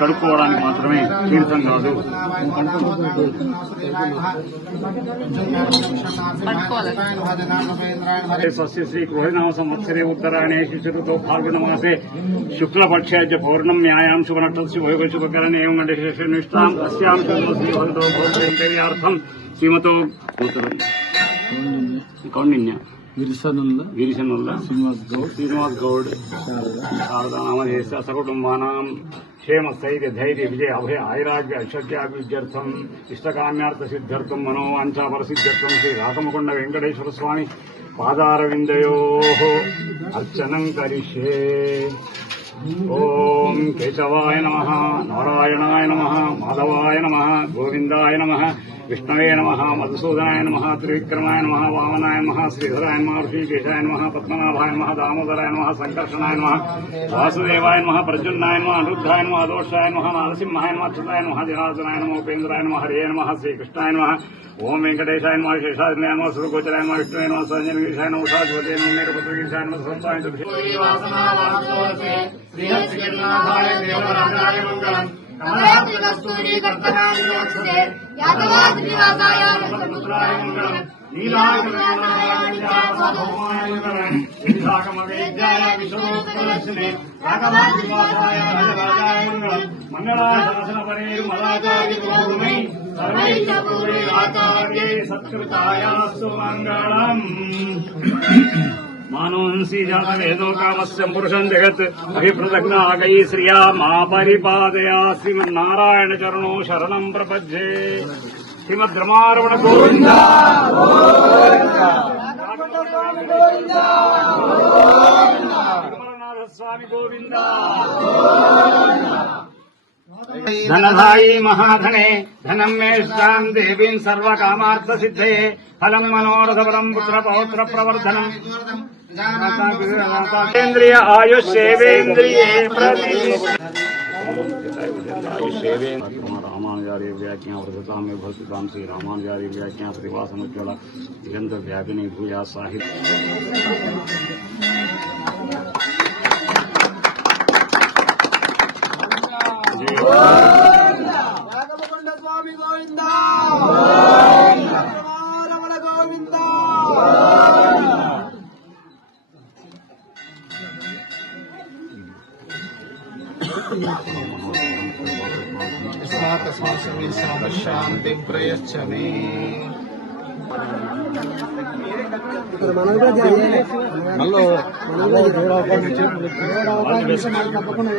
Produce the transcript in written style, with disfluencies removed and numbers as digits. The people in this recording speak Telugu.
కడుక్కోవడానికి మాత్రమే తీర్థం కాదు. శ్రీ గృహనామ సంవత్సరే ఉత్తరాయణే శిశుతో ఫాల్గుణ మాసే శుక్లపక్షాయ పౌర్ణమ్యాయాం శుభనక్షత్రశుభకరణే నిష్టాం అస్యాం శ్రీమతో శ్రీమతో కౌండిన్య గిరిశనుల్లా శ్రీనివాస్ గౌడ్ శారదానామధేశ సకుటుంబానాం క్షేమ స్థైర్య ధైర్య విజయ అభయ ఐరాగ్య ఐశ్వర్యాభివృద్ధ్యర్థం ఇష్టకామ్యార్థ సిద్ధ్యర్థం మనోవాంఛాపర సిద్ధ్యర్థం శ్రీ రాకమకొండ వెంకటేశ్వర స్వామి పాదారవిందయో అర్చనం కరిష్యే. ఓం కేశవాయ నమః, నారాయణాయ నమః, మాధవాయ నమః, గోవిందాయ నమః, విష్ణవే నమః, మధుసూదనాయ నమః, త్రివిక్రమాయ నమః, వామనాయ నమః, శ్రీధరాయ నమః, ఋషికేశాయ నమః, పద్మనాభాయ నమః, దామోదరాయ నమః, సంకర్షణాయ నమః, వాసుదేవాయ నమః, ప్రద్యుమ్నాయ నమః, అనిరుద్ధాయ నమః, దోషాయ నమః, నరసింహాయ నమః, అచ్యుతాయ నమః, జనార్దనాయ నమః, ఉపేంద్రాయ నమః, హరే నమః, శ్రీకృష్ణాయ నమః, ఓం వెంకటేశాయ నమః, శేషాద్రియాయ నమః, సురగోచరాయ నమః, విష్ణువే నమః, సంజనగిరిశాయ నమః, ఉషాధిపతే నమః, మేఘపుత్రగిరిశాయ నమః, సంతాయ కమలాద్రికస్తూరి కర్తనాంగోక్షే యాదవాద్రివాసాయ పుత్రాయ మంగళం నీలాకృష్ణాయ నిత్యాసోమాయ మంగళం విశాఖమవేద్యాయ విశ్వోత్పలక్ష్మే రాఘవాద్రివాసాయ రాజరాజాయ మంగళం మంగళాయ శాసనపరే మలాచార్య గోరుమై సర్వైః పూరే ఆచార్యే సత్కృతాయాస్తు మంగళం. మానోంసి జాతవేదో కామస్యం పురుషం జగత్ అభిప్రదగ్నాగై శ్రియా మా పరిపాదయా శ్రీమన్నారాయణ చరణో శరణం ప్రపద్యే. శ్రీమద్రమారమణ గోవింద స్వామి గోవింద. ధనధాయి మహాధనే ధనం మేష్టాం దేవీం సర్వకామార్థ సిద్ధయే ఫలం మనోరథపరం పుత్ర పౌత్ర ప్రవర్ధనం ఇంద్రియ ఆయుష్యేంద్రియే రామానుజార్య వ్యాఖ్యా వృధతాం మే భవతాం శ్రీ రామానుజార్య వ్యాఖ్యా శ్రీవాసనోజ్వల నిరంతర వ్యాపిని భూయా సాహిత్య. స్వామి గోవింద రమణ గోవింద. శాంతి ప్రయచ్చమే. తప్పకుండా